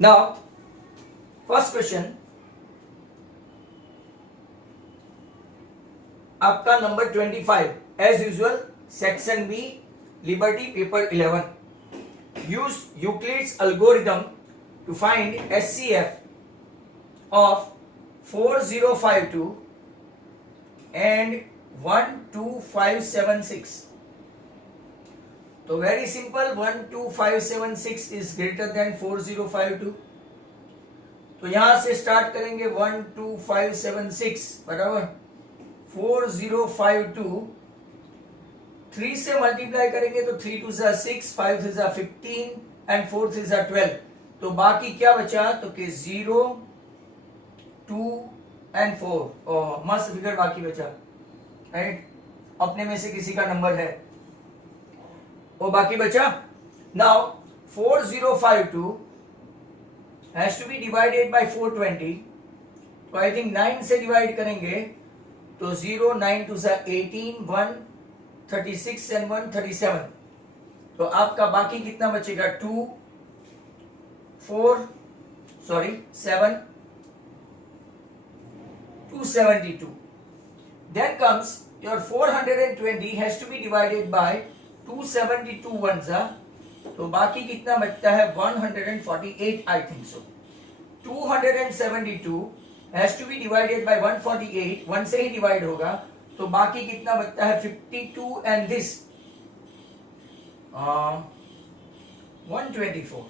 Now first question आपका number 25 as usual section B liberty paper 11 use Euclid's algorithm to find HCF of 4052 and 12576. तो very simple, 12576 is greater than 4052. तो यहां से start करेंगे 12576 बराबर 4052 3 से मल्टीप्लाई करेंगे तो 3 2 6, 5 3 15 एंड 4 3 12. तो बाकी क्या बचा? तो कि 0 2 एंड 4. मस्त फिगर बाकी बचा, राइट? अपने में से किसी का नंबर है वो बाकी बचा. Now 4052 has to be divided by 420. तो आई थिंक 9 से डिवाइड करेंगे तो 0 9 2 18 1 36 एंड 1 37. तो आपका बाकी कितना बचेगा? 2 4 sorry 7 272. Then comes your 420 has to be divided by 272 ones. तो बाकी कितना बचता है? 148 I think so. 272 has to be divided by 148. 1 से ही डिवाइड होगा तो बाकी कितना बचता है? 52 and this 124.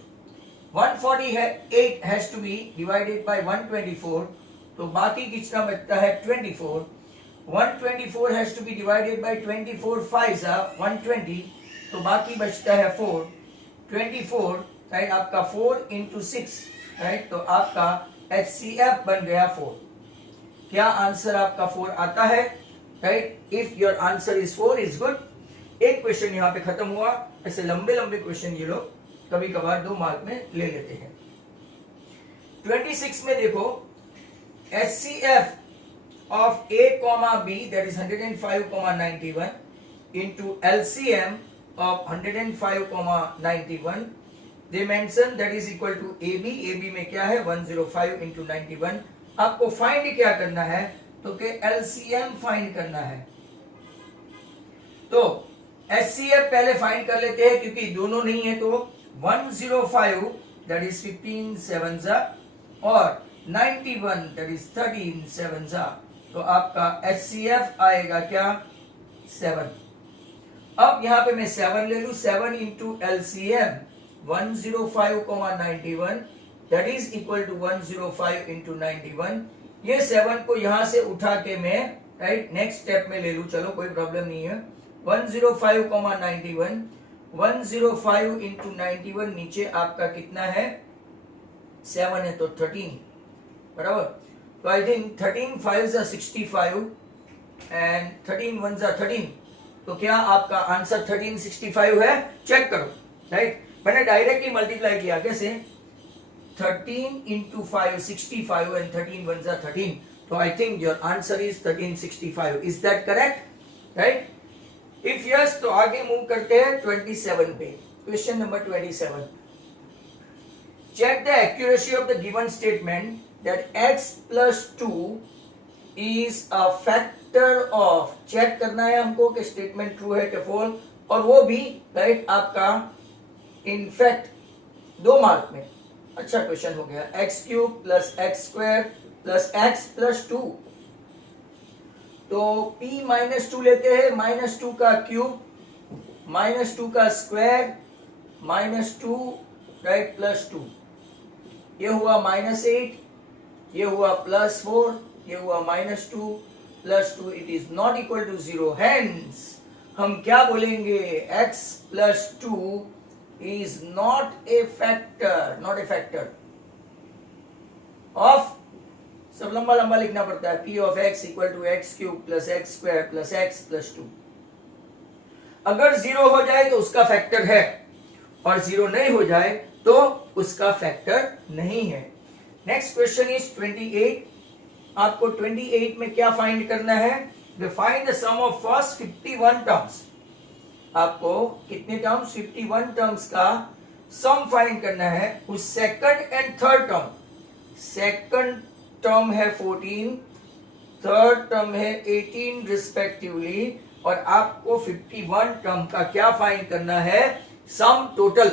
148 has to be divided by 124. तो बाकी कितना बचता है? 24. 124 has to be divided by 24 5 120. तो बाकी बचता है 4. 24 राइट, आपका 4 into 6 राइट. तो आपका HCF बन गया 4. क्या आंसर आपका 4 आता है? Right, if your answer is 4 is good. एक क्वेश्चन यहाँ पे खत्म हुआ. ऐसे लंबे लंबे क्वेश्चन ये लोग कभी कभार 2 मार्क में ले लेते हैं. 26 में देखो, HCF of A, B, that is 105,91 into LCM of 105,91. They mention that is equal to AB. AB में क्या है? 105 into 91. आपको फाइंड क्या करना है? तो कि LCM फाइंड करना है. तो HCF पहले फाइंड कर लेते हैं क्योंकि दोनों नहीं है. तो 105 that is 15 sevens और 91 that is 13 sevens. तो आपका HCF आएगा क्या? 7. अब यहां पे मैं 7 ले लू. 7 into LCM 105,91 that is equal to 105 into 91. ये 7 को यहां से उठा के मैं राइट नेक्स्ट स्टेप में ले लू. चलो कोई प्रॉब्लम नहीं है. 105,91 105 इंटू 91 नीचे आपका कितना है? 7 है तो 13 बराबर. तो I think 13 5s are 65 and 13 1s are 13. तो क्या आपका आंसर 1365 है? चेक करो. राइट, मैंने डायरेक्टली मल्टीप्लाई किया. कैसे? 13 into 5 65 and 13 1s are 13. तो I think your answer is 1365. Is that correct? Right, if yes तो आगे मूव करते हैं 27 पे. Question number 27. Check the accuracy of the given statement that x plus 2 is a factor of. चेक करना है हमको कि स्टेटमेंट ट्रू है कि फॉल्स, और वो भी राइट आपका इनफैक्ट 2 मार्क में. अच्छा क्वेश्चन हो गया. x cube plus x square plus x plus 2. तो p माइनस 2 लेते हैं. माइनस 2 का क्यूब माइनस 2 का स्क्वायर माइनस 2 राइट प्लस 2. ये हुआ -8, ये हुआ +4, ये हुआ -2 +2. It is not equal to 0. Hence हम क्या बोलेंगे? x plus 2 is not a factor. Not a factor of, सब लंबा लंबा लिखना पड़ता है. p of x equal to x cube plus x square plus x plus 2. अगर 0 हो जाए तो उसका फैक्टर है, और 0 नहीं हो जाए तो उसका फैक्टर नहीं है. Next question is 28. आपको 28 में क्या फाइंड करना है? Find the sum of first 51 terms. आपको कितने टर्म्स? 51 टर्म्स का सम फाइंड करना है उस second and third term. Second term है 14, थर्ड टर्म है 18 रिस्पेक्टिवली, और आपको 51 टर्म का क्या फाइंड करना है, सम टोटल।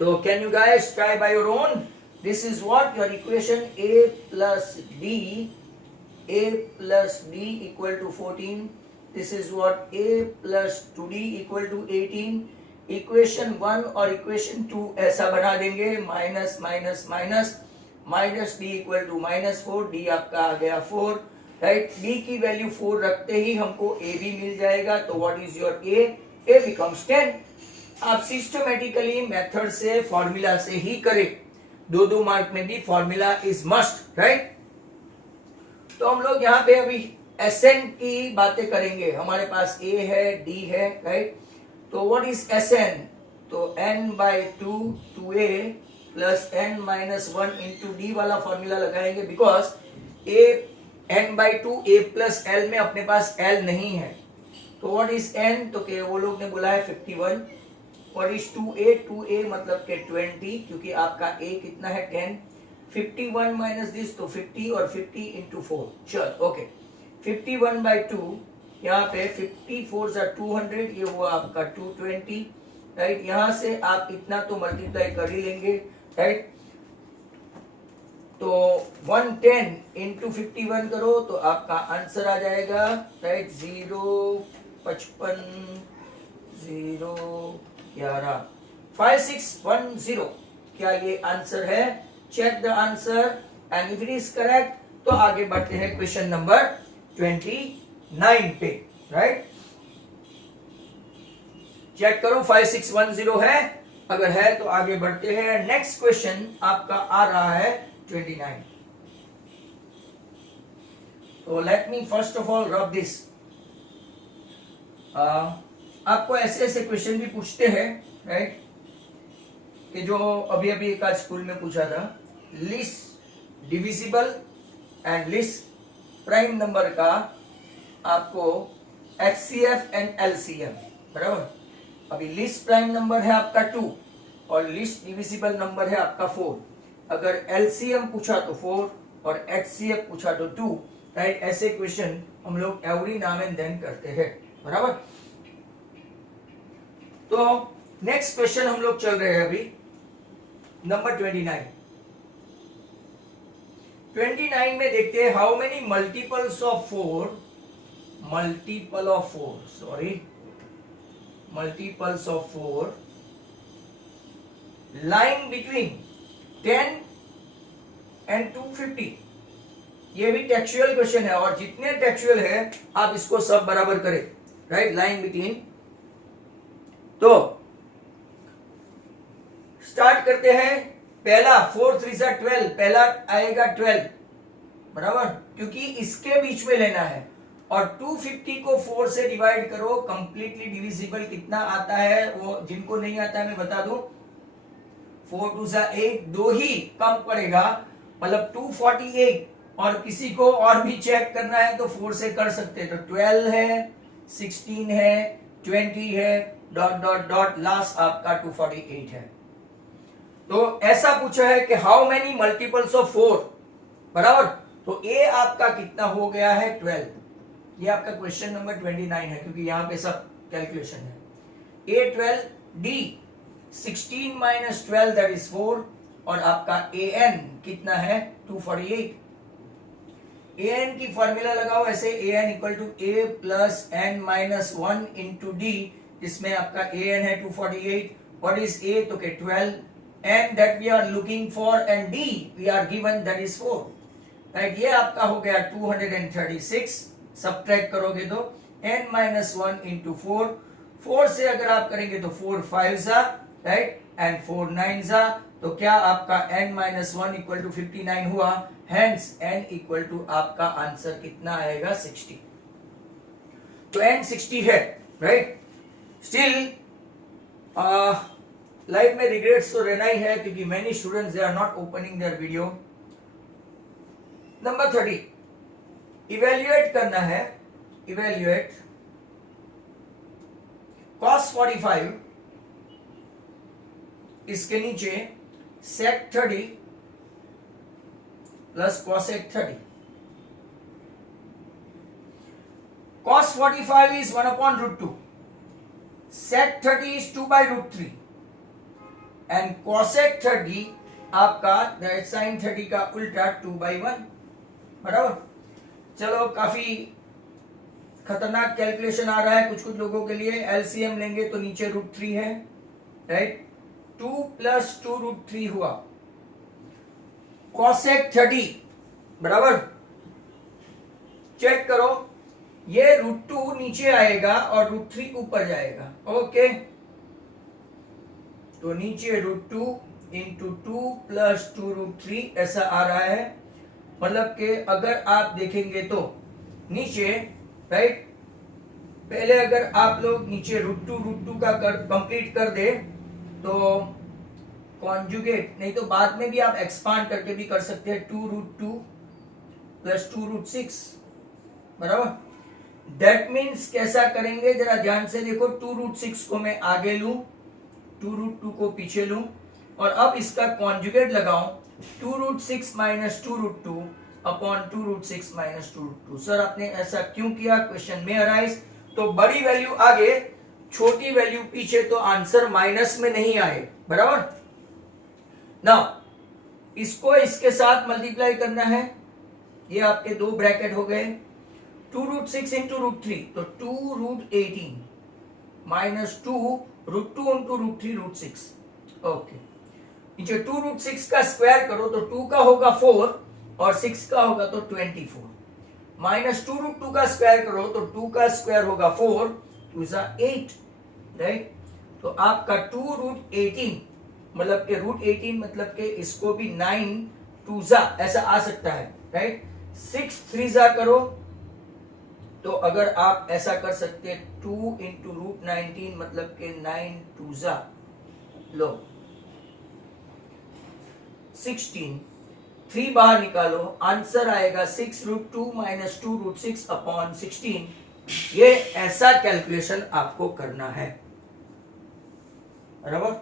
तो can you guys try by your own. This is what your equation a plus d equal to 14. This is what a plus 2d equal to 18. Equation 1 और equation 2 ऐसा बना देंगे, minus minus minus, minus D equal to -4, D आपका आ गया 4, right. D की value 4 रखते ही हमको ए भी मिल जाएगा, तो what is your A becomes 10। आप सिस्टमेटिकली मेथड से, फॉर्मूला से ही करें, 2 मार्क में भी फॉर्मूला इज मस्ट, राइट। तो हम लोग यहाँ पे अभी Sn की बातें करेंगे। हमारे पास a है, d है, राइट। तो व्हाट इज Sn, तो n/2 2a plus n-1 into D वाला फॉर्मूला लगाएंगे, because a n/2 a plus l में अपने पास l नहीं है। तो व्हाट इज n, तो के वो लोग ने बोला है 51। व्हाट इज 2a मतलब के 20, क्योंकि आपका a कितना है 10। 51 माइनस दिस, तो 50, और 50 इंटू 4, चल ओके। 51/2, यहाँ पे 54 × 200, ये हुआ आपका 220, राइट। यहाँ से आप इतना तो मल्टीप्लाई कर ही लेंगे, राइट। तो 110 इंटू 51 करो तो आपका आंसर आ जाएगा, राइट। 055 011 5610। क्या ये आंसर है? Check the answer and if it is correct तो आगे बढ़ते हैं क्वेश्चन नंबर 29 पे, राइट। चेक करो 5610 है, अगर है तो आगे बढ़ते हैं। नेक्स्ट क्वेश्चन आपका आ रहा है 29। तो let me first of all rub this. आपको ऐसे ऐसे क्वेश्चन भी पूछते हैं, राइट, कि जो अभी अभी एक आज स्कूल में पूछा था, list divisible and list prime number का आपको HCF एंड LCM, बराबर। अभी लिस्ट प्राइम नंबर है आपका 2 और लिस्ट डिविजिबल नंबर है आपका 4। अगर LCM पूछा तो 4 और HCF पूछा तो 2, राइट। ऐसे क्वेश्चन हम लोग एवरी नाउ एंड देन करते हैं, बराबर। तो नेक्स्ट क्वेश्चन हम लोग चल रहे हैं अभी नंबर 29। 29 में देखते हैं how many multiples of 4, multiples of 4 line between 10 and 250। ये भी टेक्सचुअल क्वेश्चन है, और जितने टेक्सचुअल है आप इसको सब बराबर करें, राइट। लाइन बिटवीन, तो स्टार्ट करते हैं। पहला 4 3 12, पहला आएगा 12, बराबर, क्योंकि इसके बीच में लेना है। और 250 को 4 से डिवाइड करो, कंप्लीटली डिविजिबल कितना आता है वो जिनको नहीं आता है मैं बता दूं, 4 2 8, 2 ही कम पड़ेगा, मतलब 248। और किसी को और भी चेक करना है तो 4 से कर सकते हैं, तो 12 है, 16 है, 20 है, डॉट डॉट डॉट, लास्ट आपका 248 है। तो ऐसा पूछा है कि हाउ मेनी मल्टीपल्स ऑफ 4, बराबर। तो ए आपका कितना हो गया है 12। ये आपका क्वेश्चन नंबर 29 है, क्योंकि यहां पे सब कैलकुलेशन है। ए 12, डी 16 माइनस 12 दैट इज 4, और आपका ए एन कितना है 248। ए एन की फॉर्मूला लगाओ ऐसे, A N equal to A plus N minus 1 into D, जिसमें आपका ए एन है 248। व्हाट इज ए, तो के 12, and that we are looking for, and D we are given that is 4, right। ये आपका हो गया 236, सब्ट्रैक्ट करोगे तो n-1 इंटू 4 से अगर आप करेंगे तो 4 5 राइट, एंड 4 9 तो क्या आपका n-1 इक्वल टू 59 हुआ। हेंस n इक्वल टू आपका आंसर कितना आएगा 60। तो n 60 है, राइट। स्टिल लाइफ में रिग्रेट्स तो रहना ही है, क्योंकि many students they are not opening their video. Number 30, evaluate करना है, इवेल्युएट cos 45 इसके नीचे sec 30 plus cosec 30. Cos 45 is 1 upon root 2. Sec 30 is 2 by root 3. And cosec 30 आपका sin 30 का उल्टा 2 by 1. बराबर. चलो काफी खतरनाक कैलकुलेशन आ रहा है कुछ कुछ लोगों के लिए. एलसीएम लेंगे तो नीचे रूट 3 है, राइट. 2 प्लस 2 रूट 3 हुआ. cosec 30 बराबर. चेक करो, ये रूट 2 नीचे आएगा और रूट 3 ऊपर जाएगा. ओके, तो नीचे रूट 2 इंटू 2 प्लस 2 रूट 3 ऐसा आ रहा है. मतलब कि अगर आप देखेंगे तो नीचे, राइट, पहले अगर आप लोग नीचे रूट टू का कंप्लीट कर दे तो कॉन्जुगेट, नहीं तो बाद में भी आप एक्सपांड करके भी कर सकते हैं. 2 रूट 2 प्लस 2 रूट 6 बराबर. दैट मीन्स कैसा करेंगे जरा ध्यान से देखो. 2 रूट 6 को मैं आगे लूं, 2 रूट 2 को पीछे लूं और अब इसका कॉन्जुगेट लगाऊं. 2 root 6 minus 2 root 2 upon 2 root 6 minus 2 root 2. Sir आपने ऐसा क्यों किया, क्वेश्चन में अराइज. तो बड़ी वैल्यू आगे, छोटी वैल्यू पीछे, तो आंसर माइनस में नहीं आए. बराबर. नाउ इसको इसके साथ मल्टीप्लाई करना है. ये आपके दो ब्रैकेट हो गए. 2 रूट 6 इंटू रूट 3 तो 2 root 18 minus 2 root 2 into root 3 root 6. Okay, नीचे 2 रूट 6 का स्क्वायर करो तो 2 का होगा 4 और 6 का होगा तो 24. माइनस 2 रूट 2 का स्क्वायर करो तो 2 का स्क्वायर होगा 4, 2 is 8, राइट. तो आपका 2 रूट 18 मतलब के रूट 18 मतलब के इसको भी 9 2 ऐसा आ सकता है, राइट. 6 3 करो तो अगर आप ऐसा कर सकते 2 इंटू रूट 19 मतलब के 9 2 लो 16. 3 बाहर निकालो, आंसर आएगा 6 रूट 2 माइनस 2 रूट 6 अपॉन 16. ये ऐसा कैलकुलेशन आपको करना है. बराबर.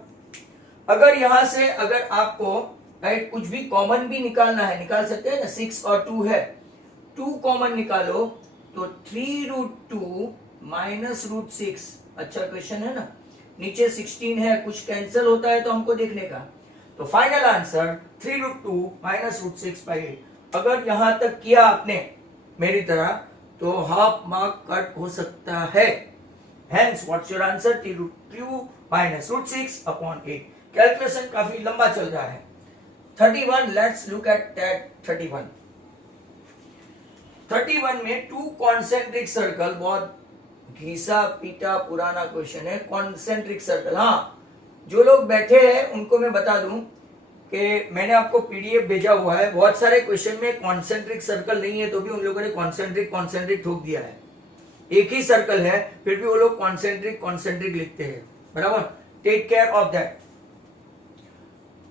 अगर यहां से अगर आपको, राइट, कुछ भी कॉमन भी निकालना है, निकाल सकते हैं ना. 6 और 2 है, 2 कॉमन निकालो तो 3 रूट 2 माइनस रूट 6. अच्छा क्वेश्चन है ना. नीचे 16 है, कुछ कैंसिल होता है तो हमको देखने का. तो final answer 3 root 2 minus root 6 by 8. अगर यहां तक किया आपने मेरी तरह तो हाफ मार्क कट हो सकता है. Hence what's your answer, 3 root 2 minus root 6 upon 8. Calculation काफी लंबा चल रहा है. 31, लेट्स लुक एट दैट 31. 31 में 2 कॉन्सेंट्रिक सर्कल, बहुत घिसा पीटा पुराना क्वेश्चन है. कॉन्सेंट्रिक सर्कल, हाँ, जो लोग बैठे हैं उनको मैं बता दूं कि मैंने आपको पीडीएफ भेजा हुआ है. बहुत सारे क्वेश्चन में कॉन्सेंट्रिक सर्कल नहीं है तो भी उन लोगों ने कॉन्सेंट्रिक ठोक दिया है. एक ही सर्कल है फिर भी वो लोग कॉन्सेंट्रिक लिखते हैं. बराबर. Take care of that.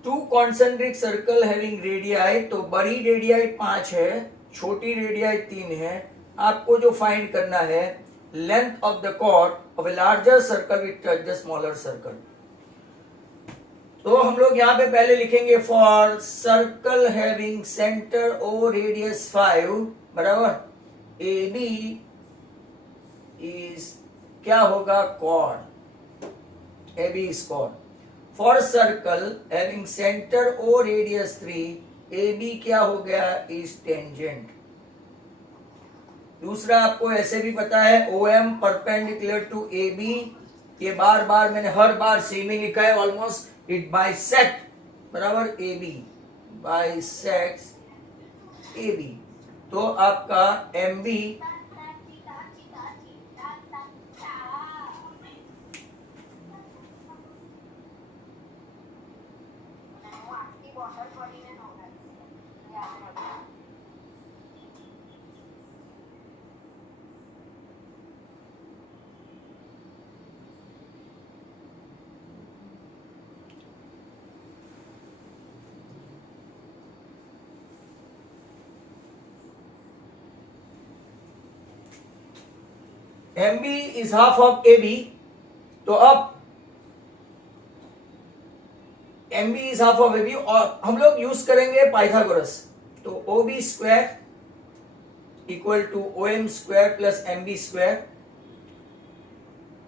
2 concentric circle having radii, तो बड़ी रेडियाई 5 है, छोटी रेडियाई 3 है. आपको जो फाइंड करना है length of the chord of a larger circle with touch the smaller circle. तो हम लोग यहां पे पहले लिखेंगे for circle having centre O radius 5, बराबर. ए बी इज क्या होगा, chord. A B is chord. For circle having centre O radius 3, A B क्या हो गया, इज टेंजेंट. दूसरा आपको ऐसे भी पता है O M perpendicular to A B. ये बार बार मैंने हर बार सेम ही लिखा है ऑलमोस्ट. इट बाइसेक्ट, बराबर, A B bisects A B. तो आपका M B M B is half of A B. तो अब M B is half of A B, और हम लोग यूज करेंगे पाइथागोरस। तो O B square equal to O M square plus M B square,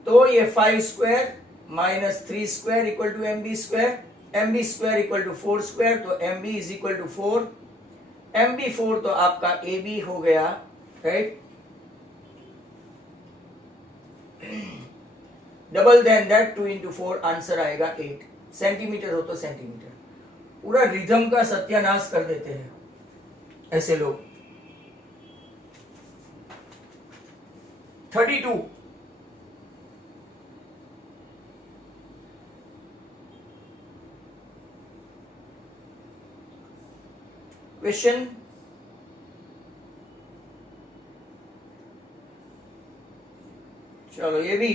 तो ये 5 square minus 3 square equal to M B square, M B square equal to 4 square, तो M B is equal to 4, M B 4 तो आपका A B हो गया, right. Double then that 2 into 4 answer आएगा 8 centimetre हो तो सेंटीमीटर। पूरा rhythm का सत्यानाश कर देते हैं ऐसे लोग। 32 क्वेश्चन, चलो ये भी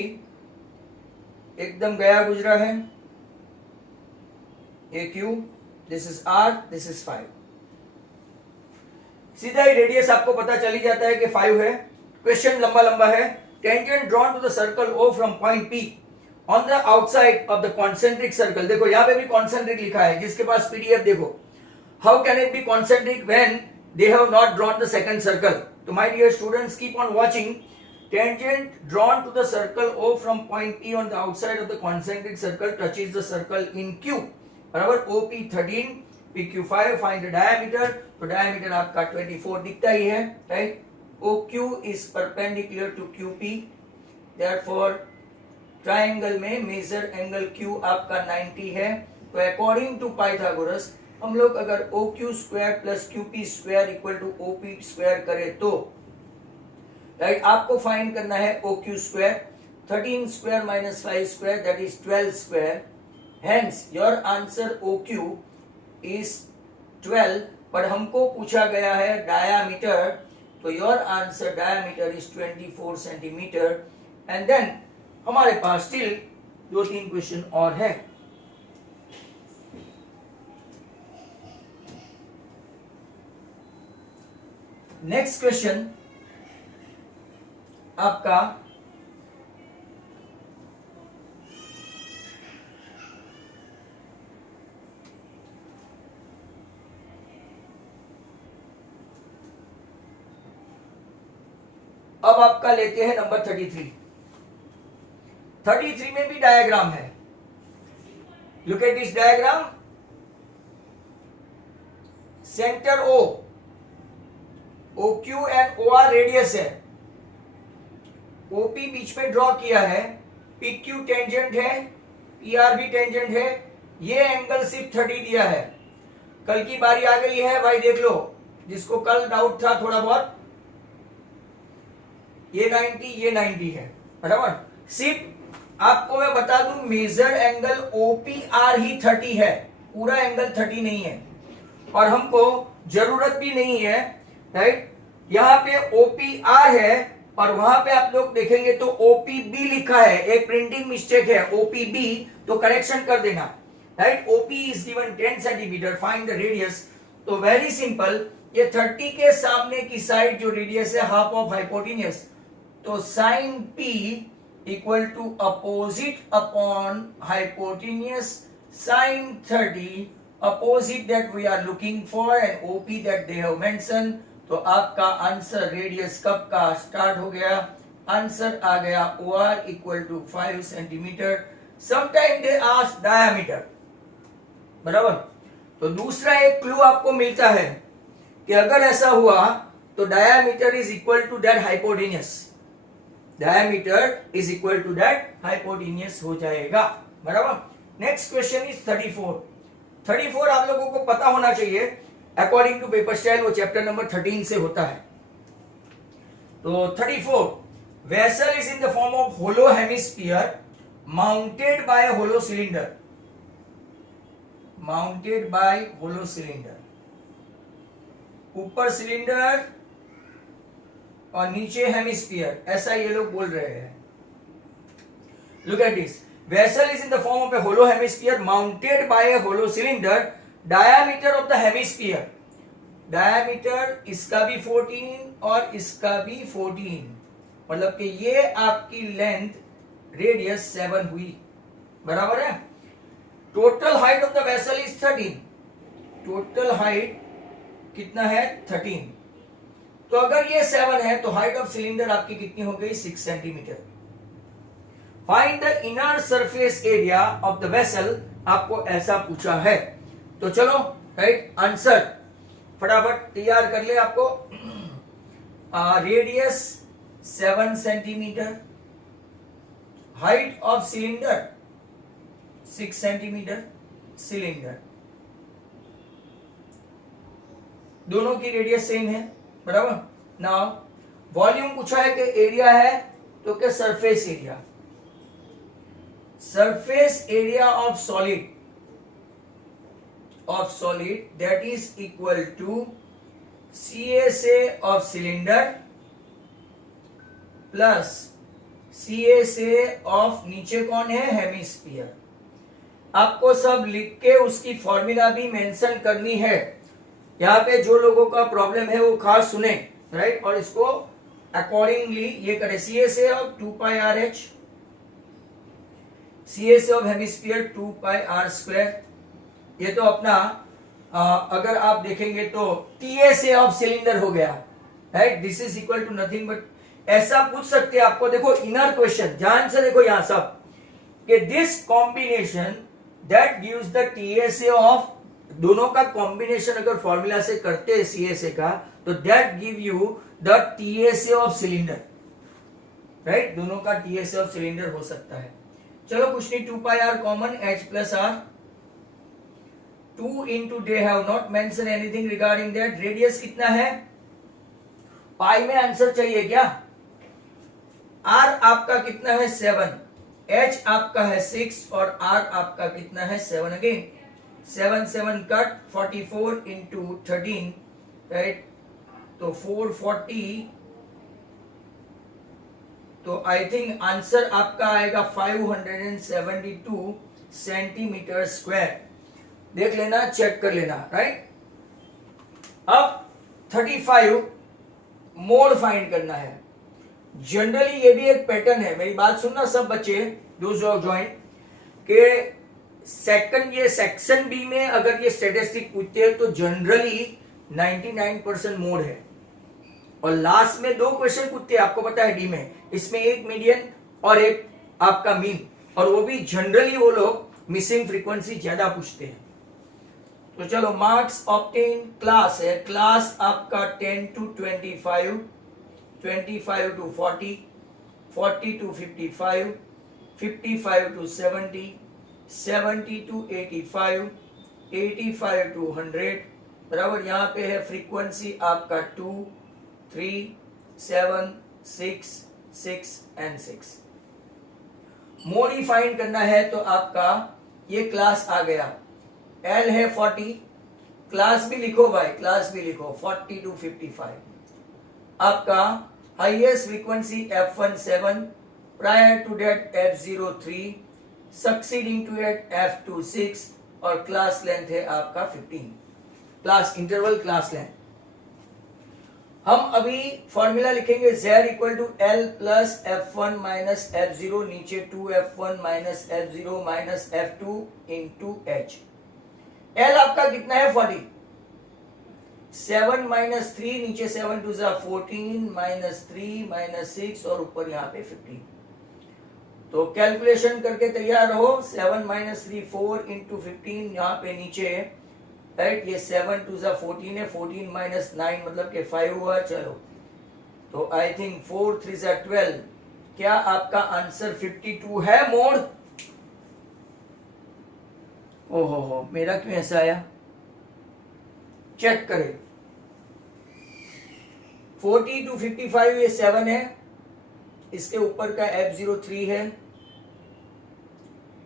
एकदम गया गुजरा है। A Q, this is R, this is 5। सीधा ही रेडियस आपको पता चली जाता है कि 5 है। क्वेश्चन लंबा लंबा है। Tangent drawn to the circle O from point P on the outside of the concentric circle. देखो यहां पे भी कॉन्सेंट्रिक लिखा है, जिसके पास पीडीएफ देखो। How can it be concentric when they have not drawn the second circle? तो my dear students, keep on watching. Tangent drawn to the circle O from point P on the outside of the concentric circle touches the circle in Q. बराबर, OP 13, PQ 5, find the diameter। तो diameter आपका 24 दिखता ही है, right. OQ is perpendicular to QP, therefore triangle में major angle Q आपका 90 है। तो according to Pythagoras हम लोग अगर OQ square plus QP square equal to OP square करें तो राइट, आपको फाइंड करना है OQ square. 13 square minus 5 square that is 12 square. Hence your answer OQ is 12, पर हमको पूछा गया है डायामीटर, तो your answer diameter is 24 centimetre. And then हमारे पास स्टिल 2-3 क्वेश्चन और है। नेक्स्ट क्वेश्चन आपका अब आपका लेते हैं नंबर 33। 33 में भी डायग्राम है। Look at this diagram. Centre O, OQ and OR radius है। OP बीच में ड्रॉ किया है, PQ टेंजेंट है, PR भी टेंजेंट है। ये एंगल सिर्फ 30 दिया है। कल की बारी आ गई है भाई, देख लो, जिसको कल डाउट था थोड़ा बहुत, ये 90 ये 90 है, बराबर। सिर्फ आपको मैं बता दूं, मेजर एंगल OPR ही 30 है, पूरा एंगल 30 नहीं है, और हमको जरूरत भी नहीं है, राइट। यहां पे OPR है और वहां पे आप लोग देखेंगे तो OPB लिखा है, एक प्रिंटिंग मिस्टेक है, OPB, तो करेक्शन कर देना, right. OP is given 10 centimetre, find the radius. तो वेरी सिंपल, ये 30 के सामने की साइड जो रेडियस है हाफ ऑफ हाइपोटेन्यूज, तो sine P equal to opposite upon hypotenuse sine 30, opposite that we are looking for and OP that they have mention. तो आपका आंसर रेडियस कब का स्टार्ट हो गया, आंसर आ गया OR equal to 5 centimetre. Sometime they ask diameter, बराबर। तो दूसरा एक क्लू आपको मिलता है कि अगर ऐसा हुआ तो diameter is equal to that hypotenuse, diameter is equal to that hypotenuse हो जाएगा, बराबर। Next question is 34। 34 आप लोगों को पता होना चाहिए, अकॉर्डिंग टू पेपर स्टाइल वो चैप्टर नंबर 13 से होता है। तो 34, vessel is in the form of hollow hemisphere mounted by hollow cylinder, mounted by hollow cylinder. ऊपर सिलेंडर और नीचे हेमिस्फीयर, ऐसा ये लोग बोल रहे हैं। Look at this, vessel is in the form of a hollow hemisphere mounted by a hollow cylinder. Diameter of the hemisphere, diameter इसका भी 14 और इसका भी 14, मतलब कि ये आपकी लेंथ रेडियस 7 हुई, बराबर है। Total height of the vessel is 13, total height कितना है 13, तो अगर ये 7 है तो हाइट ऑफ सिलेंडर आपकी कितनी हो गई 6 centimetre. Find the inner surface area of the vessel, आपको ऐसा पूछा है। तो चलो राइट आंसर फटाफट तैयार कर ले। आपको radius 7 centimetre, height of cylinder 6 centimetre, cylinder दोनों की रेडियस सेम है, बराबर। नाउ वॉल्यूम पूछा है कि एरिया है, तो क्या surface area, surface area of solid that is equal to CSA of cylinder plus CSA of नीचे कौन है हेमिस्फीयर। आपको सब लिख के उसकी फॉर्मूला भी मेंशन करनी है। यहाँ पे जो लोगों का प्रॉब्लम है वो खास सुने, राइट, और इसको अकॉर्डिंगली ये करें। CSA of 2 pi RH, CSA of hemisphere 2 pi R², ये तो अपना अगर आप देखेंगे तो TSA ऑफ सिलेंडर हो गया, right. This is equal to nothing but, ऐसा पूछ सकते हैं आपको। देखो इनर क्वेश्चन ध्यान से देखो यहां सब कि this combination that gives the TSA of, दोनों का कॉम्बिनेशन अगर फॉर्मूला से करते हैं CSA का, तो that give you the TSA of cylinder, right. दोनों का TSA ऑफ सिलेंडर हो सकता है। चलो कुछ नहीं, 2 पाई R common, H plus R, 2 into they have not mentioned anything regarding that। Radius कितना है, पाई में आंसर चाहिए क्या। R आपका कितना है 7, H आपका है 6 और R आपका कितना है 7 अगेन। 7 7 कट, 44 into 13, राइट, तो 440, तो आई थिंक आंसर आपका आएगा 572 सेंटीमीटर स्क्वायर। देख लेना, चेक कर लेना, राइट। अब 35 मोड फाइंड करना है। जनरली ये भी एक पैटर्न है, मेरी बात सुनना सब बच्चे दोस्त जो ज्वाइन के सेकंड ये सेक्शन बी में अगर ये स्टैटिस्टिक पूछते हैं तो जनरली 99% मोड है, और लास्ट में 2 क्वेश्चन पूछते हैं, आपको पता है डी में, इसमें एक मीडियन और एक आपका मीन, और वो भी जनरली वो लोग मिसिंग फ्रीक्वेंसी ज्यादा पूछते हैं। तो चलो मार्क्स ऑब्टेन, क्लास है, क्लास आपका 10 to 25, 25 to 40, 40 to 55, 55 to 70, 70 to 85, 85 to 100, बराबर। यहाँ पे है फ्रीक्वेंसी आपका 2, 3, 7, 6, 6 and 6। मॉडिफाइड करना है तो आपका ये क्लास आ गया, L है 40, क्लास भी लिखो भाई, क्लास भी लिखो 40 to 55। आपका highest frequency F1 7, prior to that F0 3, succeeding to it F2 6, और क्लास लेंथ है आपका 15, क्लास इंटरवल क्लास लेंथ। हम अभी फॉर्मूला लिखेंगे Z equal to L plus F1 minus F0, नीचे 2F1 minus F0 minus F2 into H। L आपका कितना है 40, 7 माइनस 3, नीचे 7 टू 14 माइनस 3 माइनस 6 और ऊपर यहाँ पे 15। तो कैलकुलेशन करके तैयार रहो। 7 माइनस 3 4 इंटू 15, यहाँ पे नीचे राइट, ये 7 टू 14 है, 14 माइनस 9 मतलब के 5 हुआ। चलो तो आई थिंक 4 3 12, क्या आपका आंसर 52 है मोड। ओहो मेरा क्यों ऐसा आया, चेक करें। 40 to 55 ये 7 है, इसके ऊपर का F0 3 है,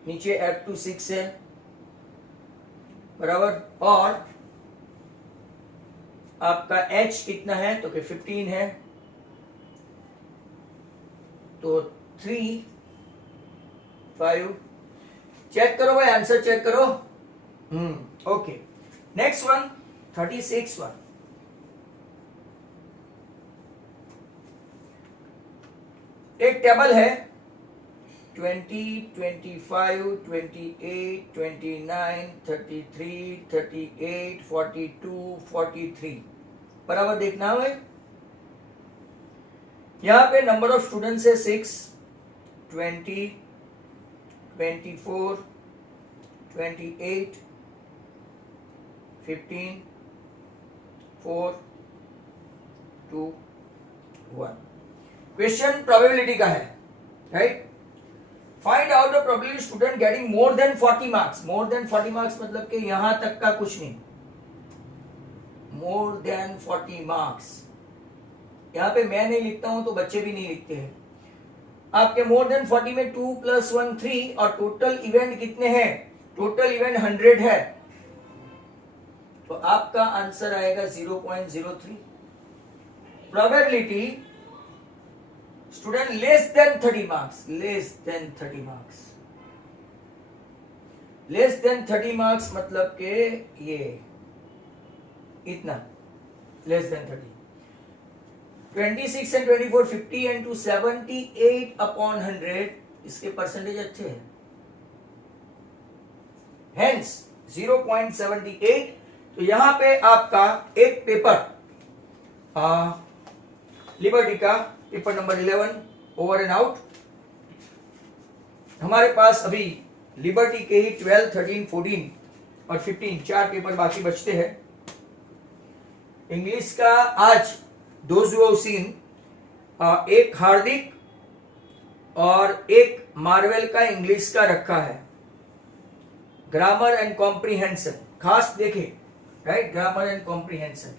नीचे F2 6 है, बराबर। और आपका H कितना है तो कि 15 है, तो 3 5। चेक करो भाई, आंसर चेक करो। Okay, next one 36 one. एक टेबल है 20, 25, 28, 29, 33, 38, 42, 43 बराबर देखना है। यहाँ पे नंबर ऑफ स्टूडेंट्स है 6, 20, 24, 28, 15, 4, 2, 1। क्वेश्चन प्रोबेबिलिटी का है, right. Find out the probability student getting more than 40 marks. More than 40 marks मतलब कि यहां तक का कुछ नहीं, मोर देन 40 मार्क्स। यहां पे मैं नहीं लिखता हूं तो बच्चे भी नहीं लिखते हैं। आपके मोर देन 40 में 2 + 1 3 और टोटल इवेंट कितने हैं? टोटल इवेंट 100 है, तो आपका आंसर आएगा 0.03। Probability student less than 30 marks, less than 30 marks, less than 30 marks मतलब के ये इतना, लेस देन 30। 26 and 24, 50 and 2, 78/100, इसके परसेंटेज अच्छे हैं, हेंस 0.78। तो यहां पे आपका एक पेपर लिबर्टी का paper number 11 over and out. हमारे पास अभी लिबर्टी के ही 12, 13, 14 और 15 4 पेपर बाकी बचते हैं। इंग्लिश का आज दोज हु हैव सीन एक हार्दिक और एक मार्वेल का इंग्लिश का रखा है, ग्रामर एंड कॉम्प्रिहेंशन, खास देखें, राइट, ग्रामर एंड कॉम्प्रिहेंशन।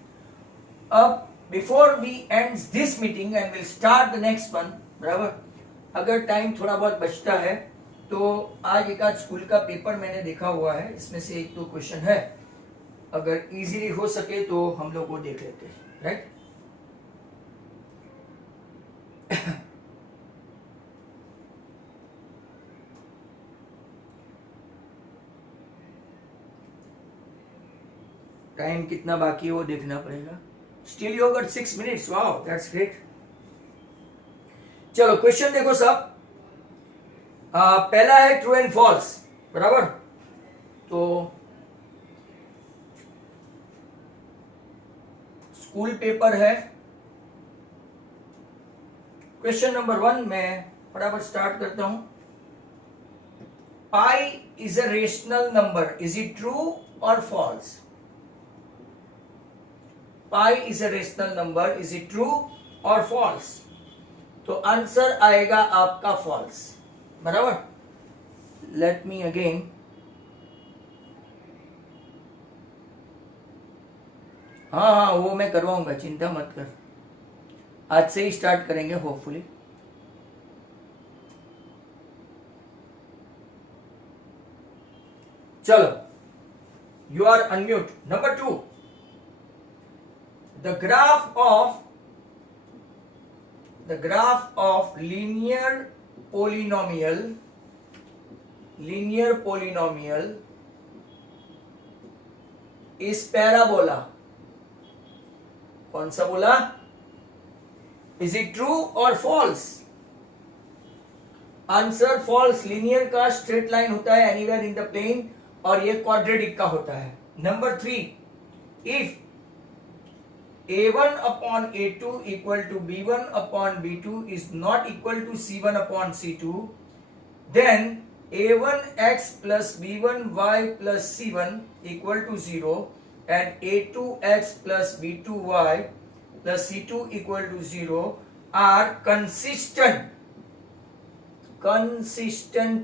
अब before we end this meeting and will start the next one, बराबर, अगर टाइम थोड़ा बहुत बचता है तो आज एक आध स्कूल का पेपर मैंने देखा हुआ है, इसमें से एक दो क्वेश्चन है, अगर इजीली हो सके तो हम लोग वो देख लेते हैं, राइट। टाइम कितना बाकी है वो देखना पड़ेगा। Still you got 6 minutes, wow that's great. चलो क्वेश्चन देखो सब। पहला है ट्रू एंड फॉल्स, बराबर। तो स्कूल पेपर है। क्वेश्चन नंबर 1 में फटाफट स्टार्ट करता हूं। Pi is a rational number, is it true और false? Pi is a rational number, is it true और फॉल्स? तो आंसर आएगा आपका फॉल्स, बराबर। लेट मी अगेन, हाँ वो मैं करवाऊंगा, चिंता मत कर, आज से ही स्टार्ट करेंगे होपफुली। चलो, you are unmute. Number 2, the graph of linear polynomial is parabola। कौन सा बोला? Is it true or false? Answer false. Linear का स्ट्रेट लाइन होता है एनीवेयर इन द प्लेन और ये क्वाड्रेटिक का होता है। Number 3, if a1/a2 equal to b1/b2 is not equal to c1/c2, then a1x plus b1y plus c1 equal to 0 and a2x plus b2y plus c2 equal to 0 are consistent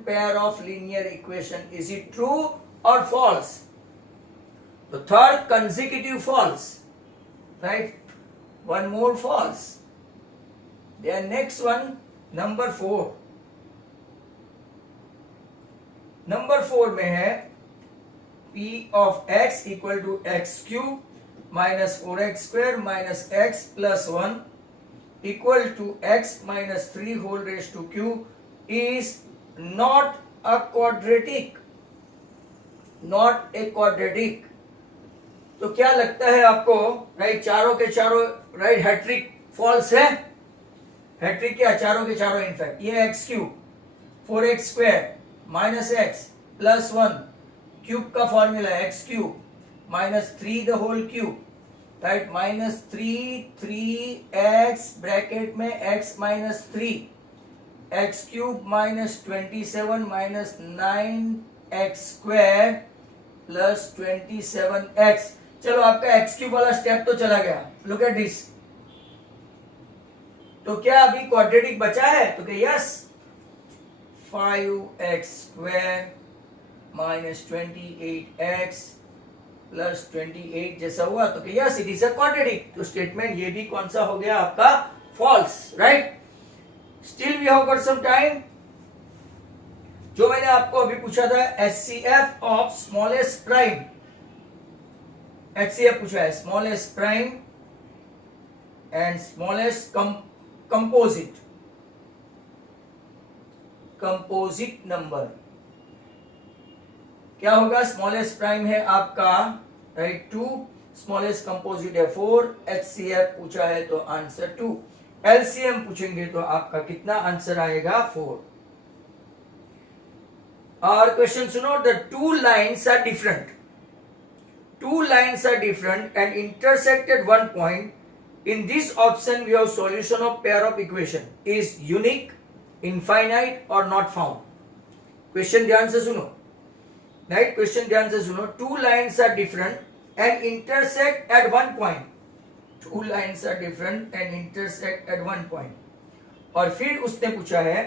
pair of linear equation. Is it true or false? The third consecutive false, right? One more false. Then next one, number 4. Number 4 में है p of x equal to x cube minus 4x square minus x plus 1 equal to x minus 3 whole raised to q is not a quadratic. Not a quadratic. तो क्या लगता है आपको? Right, चारों के चारों राइट हैट्रिक फॉल्स है। Hat-trick क्या? चारों के चारों इनफैक्ट। ये x cube 4x square minus x plus 1 cube का formula x cube minus 3 the whole cube, right, minus 3x bracket में x minus 3 x cube minus 27 minus 9x square plus 27x। चलो आपका x cube वाला step तो चला गया, look at this. तो क्या अभी क्वाड्रेटिक बचा है? तो क्या yes, 5x square minus 28x plus 28 जैसा हुआ, तो क्या yes it is a quadratic. तो स्टेटमेंट ये भी कौन सा हो गया आपका? False, right. Still we have got some time. जो मैंने आपको अभी पूछा था HCF of smallest prime, HCF पूछा है smallest prime and smallest composite number. क्या होगा? स्मॉलेस्ट प्राइम है आपका, राइट, 2, स्मॉलेस्ट कंपोजिट है 4, एचसीएफ पूछा है तो आंसर 2, एलसीएम पूछेंगे तो आपका कितना आंसर आएगा? 4। और क्वेश्चन सुनो, the two lines are different, two lines are different and intersect at one point. In this option we have solution of pair of equation is unique, infinite or not found. Question ध्यान से सुनो, right? Question ध्यान से सुनो, two lines are different and intersect at one point. Two lines are different and intersect at one point. और फिर उसने पूछा है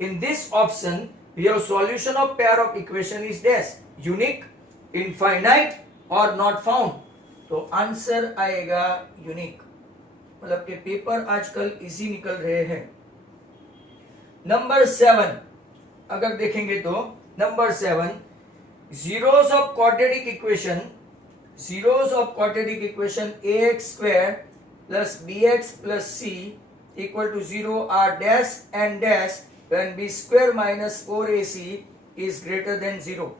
in this option we have solution of pair of equation is dash, unique, infinite और not found. तो answer आएगा unique. मतलब के पेपर आजकल इजी निकल रहे हैं। नंबर 7 अगर देखेंगे तो number 7, zeros of quadratic equation, zeros of quadratic equation ax square plus bx plus c equal to 0 are dash and dash when b square minus 4ac is greater than 0।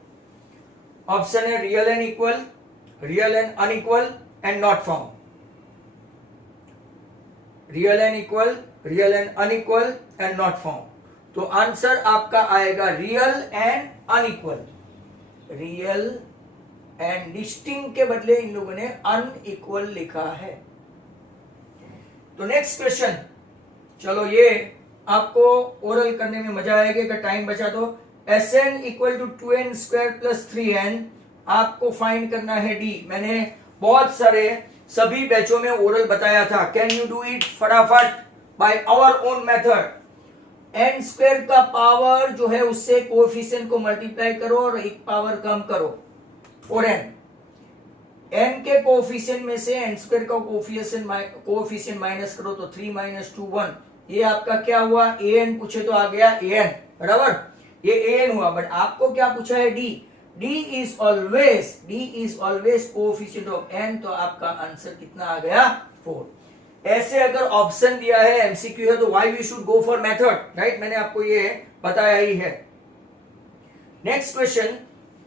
Option है real and equal, real and unequal and not found. Real and equal, real and unequal and not found. तो answer आपका आएगा real and unequal. Real and distinct के बदले इन लोगों ने unequal लिखा है। तो नेक्स्ट क्वेश्चन, चलो ये आपको ओरल करने में मजा आएगा, अगर टाइम बचा तो। Sn equal to 2n square plus 3n, आपको फाइंड करना है d। मैंने बहुत सारे सभी बैचों में ओरल बताया था। कैन यू डू इट फटाफट by our own method. n square का पावर जो है उससे कोएफिशिएंट को मल्टीप्लाई करो और एक पावर कम करो 4n। n के कोएफिशिएंट में से n स्क्वायर का कोएफिशिएंट माइनस करो तो 3 माइनस 2 1। ये आपका क्या हुआ? an पूछे तो आ गया an, बराबर, ये an हुआ। बट आपको क्या पूछा है? d। d is always coefficient of n, तो आपका आंसर कितना आ गया? 4। ऐसे अगर ऑप्शन दिया है, एमसीक्यू है, तो why we should go for method, right? मैंने आपको ये बताया ही है। Next question,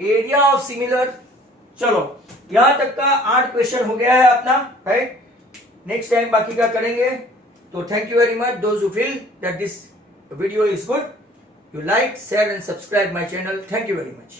area of similar. चलो यहां तक का 8 क्वेश्चन हो गया है अपना, राइट? नेक्स्ट टाइम बाकी का करेंगे। तो thank you very much those who feel that this video is good. You like, share and subscribe my channel. Thank you very much.